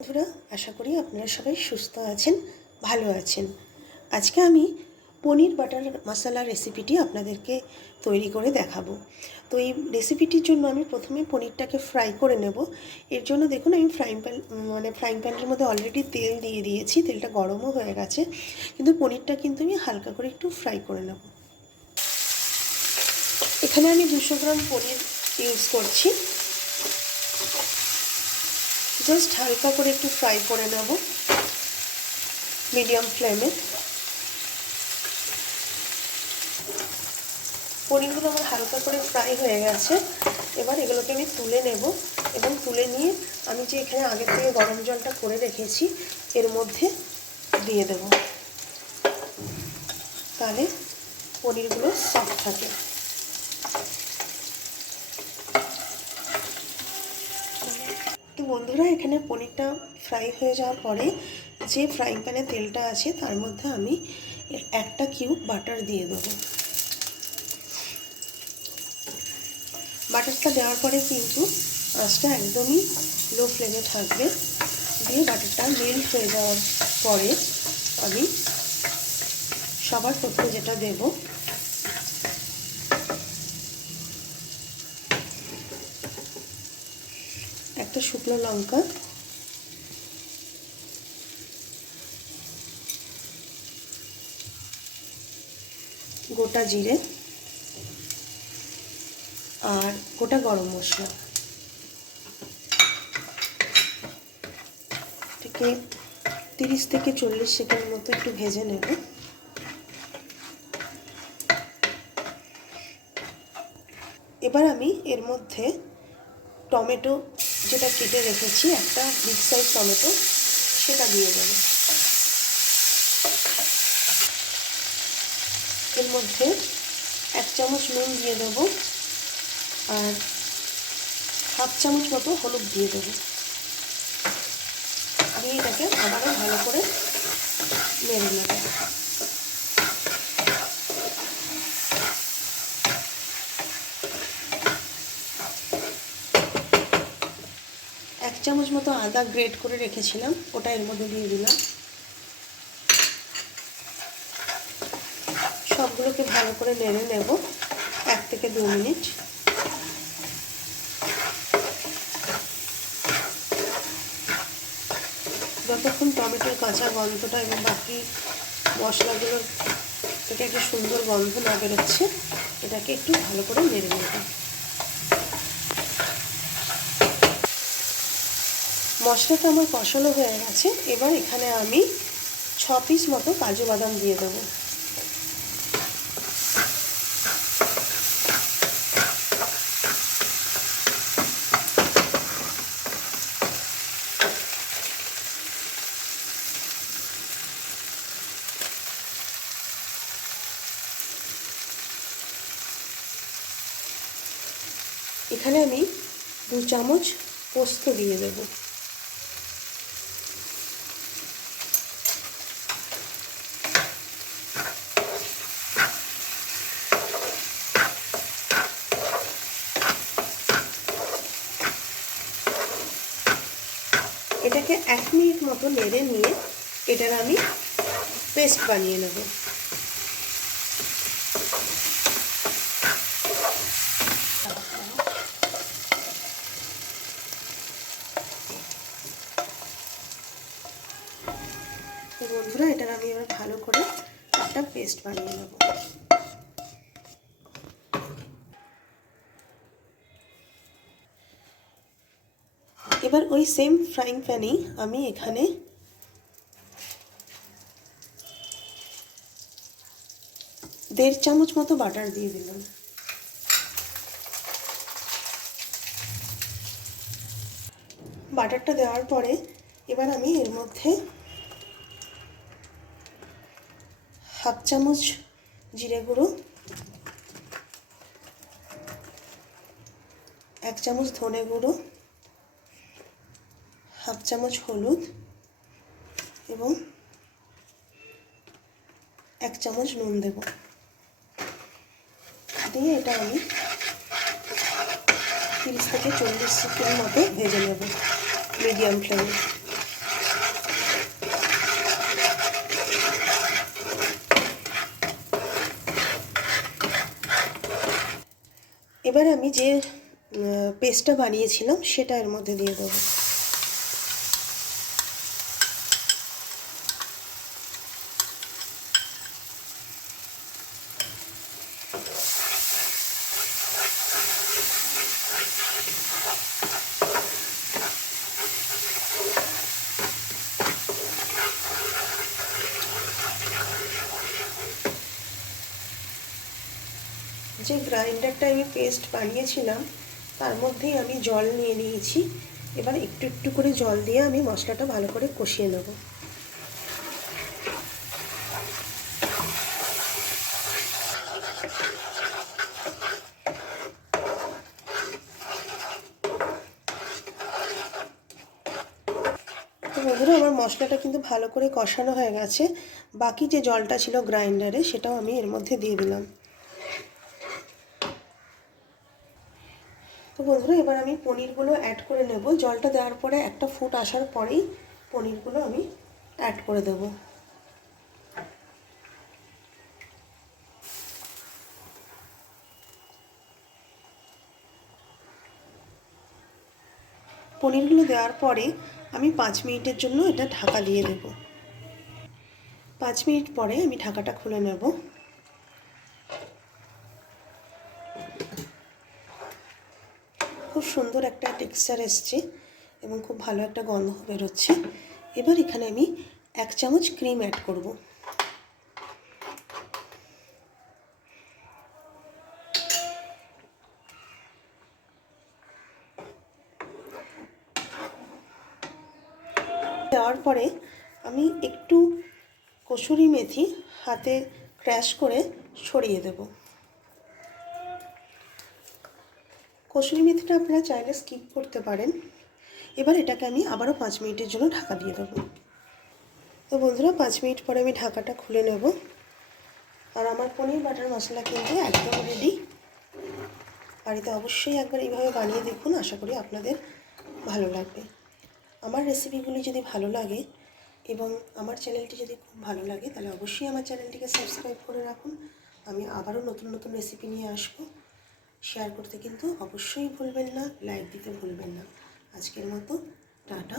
বন্ধুরা, আশা করি আপনারা সবাই সুস্থ আছেন, ভালো আছেন। আজকে আমি পনির বাটার মশলা রেসিপিটি আপনাদেরকে তৈরি করে দেখাবো। তো এই রেসিপিটির জন্য আমি প্রথমে পনিরটাকে ফ্রাই করে নেব। এর জন্য দেখুন আমি ফ্রাইং প্যানের মধ্যে অলরেডি তেল দিয়ে দিয়েছি, তেলটা গরমও হয়ে গেছে, কিন্তু পনিরটা কিন্তু আমি হালকা করে একটু ফ্রাই করে নেব। এখানে আমি 200 গ্রাম পনির ইউজ করছি। জাস্ট হালকা করে একটু ফ্রাই করে নেব মিডিয়াম ফ্লেমে। পনিরগুলো আমার হালকা করে ফ্রাই হয়ে গেছে। এবার এগুলোকে আমি তুলে নেব এবং তুলে নিয়ে আমি যে এখানে আগে থেকে গরম জলটা করে রেখেছি এর মধ্যে দিয়ে দেব, তাহলে পনিরগুলো সফট থাকে। তো বন্ধুরা, এখানে পনিরটা ফ্রাই হয়ে যাওয়ার পরে যে ফ্রাইং প্যানে তেলটা আছে তার মধ্যে আমি 1 কিউব বাটার দিয়ে দেবো। বাটারটা দেওয়ার পরে কিন্তু আঁচটা একদমই লো ফ্লেমে থাকবে। দিয়ে বাটারটা মেল্ট হয়ে যাওয়ার পরে আমি সবার প্রথমে যেটা দেব, একটা শুকনো লঙ্কা, গোটা জিরে আর গোটা গরম মশলা। এটাকে 30 থেকে 40 সেকেন্ড মতো একটু ভেজে নেব। এবার আমি এর মধ্যে টমেটো যেটা কেটে রেখেছি, একটা বিগ সাইজ টমেটো, সেটা দিয়ে দেব। এর মধ্যে 1 চামচ নুন দিয়ে দেব আর হাফ চামচ মতো হলুদ দিয়ে দেব। দিয়ে এটাকে আবারও ভালো করে নেড়ে নেব। এক চামচ মতো আদা গ্রেট করে রেখেছিলাম, ওটা এর মধ্যে দিয়ে দিলাম। সবগুলোকে ভালো করে নেড়ে নেব 1 থেকে 2 মিনিট। যতক্ষণ টমেটোর কাঁচা গন্ধটা এবং বাকি মশলাগুলোর থেকে একটা সুন্দর গন্ধ না বেরোচ্ছে, এটাকে একটু ভালো করে নেড়ে নেব। মশলাটা আমার কষানো হয়ে গেছে। এবার এখানে আমি 6 পিস মতো কাজু বাদাম দিয়ে দেবো। এখানে আমি 2 চামচ পোস্ত দিয়ে দেব। এটাকে 1 মিনিট মতো নেড়ে নিয়ে এটার আমি পেস্ট বানিয়ে নেব। তো বন্ধুরা, এটার আমি এবার ভালো করে একটা পেস্ট বানিয়ে নেব। এবার ওই সেম ফ্রাইং প্যানেই আমি এখানে 1.5 চামচ মতো বাটার দিয়ে দিলাম। বাটারটা দেওয়ার পরে এবার আমি এর মধ্যে হাফ চামচ জিরে গুঁড়ো, 1 চামচ ধনে গুঁড়ো, হাফ চামচ হলুদ এবং 1 চামচ নুন দেব। দিয়ে এটা আমি 30 থেকে 40 সেকেন্ড মতো ভেজে নেব মিডিয়াম ফ্লেমে। এবার আমি যে পেস্টটা বানিয়েছিলাম সেটা এর মধ্যে দিয়ে দেবো। যে গ্রাইন্ডারটা আমি পেস্ট বানিয়েছিলাম তার মধ্যেই আমি জল নিয়ে নিয়েছি। এবার একটু একটু করে জল দিয়ে আমি মশলাটা ভালো করে কষিয়ে নেব। তো বন্ধুরা, আমার মশলাটা কিন্তু ভালো করে কষানো হয়ে গেছে। বাকি যে জলটা ছিল গ্রাইন্ডারে সেটাও আমি এর মধ্যে দিয়ে দিলাম। তো বন্ধুরা, এবার আমি পনিরগুলো অ্যাড করে নেব। জলটা দেওয়ার পরে একটা ফুট আসার পরেই পনিরগুলো আমি অ্যাড করে দেব। পনিরগুলো দেওয়ার পরে আমি 5 মিনিটের জন্য এটা ঢাকা দিয়ে দেব। 5 মিনিট পরে আমি ঢাকাটা খুলে নেব। খুব সুন্দর একটা টেক্সচার এসছে এবং খুব ভালো একটা গন্ধ বেরোচ্ছে। এবার এখানে আমি 1 চামচ ক্রিম অ্যাড করব। দেওয়ার পরে আমি একটু কসুরি মেথি হাতে ক্র্যাশ করে ছড়িয়ে দেব। কসুরি মেথিটা আপনারা চাইলে স্কিপ করতে পারেন। এবার এটাকে আমি আবারও 5 মিনিটের জন্য ঢাকা দিয়ে দেবো। তো বন্ধুরা, 5 মিনিট পরে আমি ঢাকাটা খুলে নেব। আর আমার পনির বাটার মশলা কিন্তু একদম রেডি। বাড়িতে অবশ্যই একবার এইভাবে বানিয়ে দেখুন, আশা করি আপনাদের ভালো লাগবে। আমার রেসিপিগুলি যদি ভালো লাগে এবং আমার চ্যানেলটি যদি খুব ভালো লাগে তাহলে অবশ্যই আমার চ্যানেলটিকে সাবস্ক্রাইব করে রাখুন। আমি আবারও নতুন নতুন রেসিপি নিয়ে আসবো। শেয়ার করতে কিন্তু অবশ্যই ভুলবেন না, লাইক দিতে ভুলবেন না। আজকের মতো টাটা।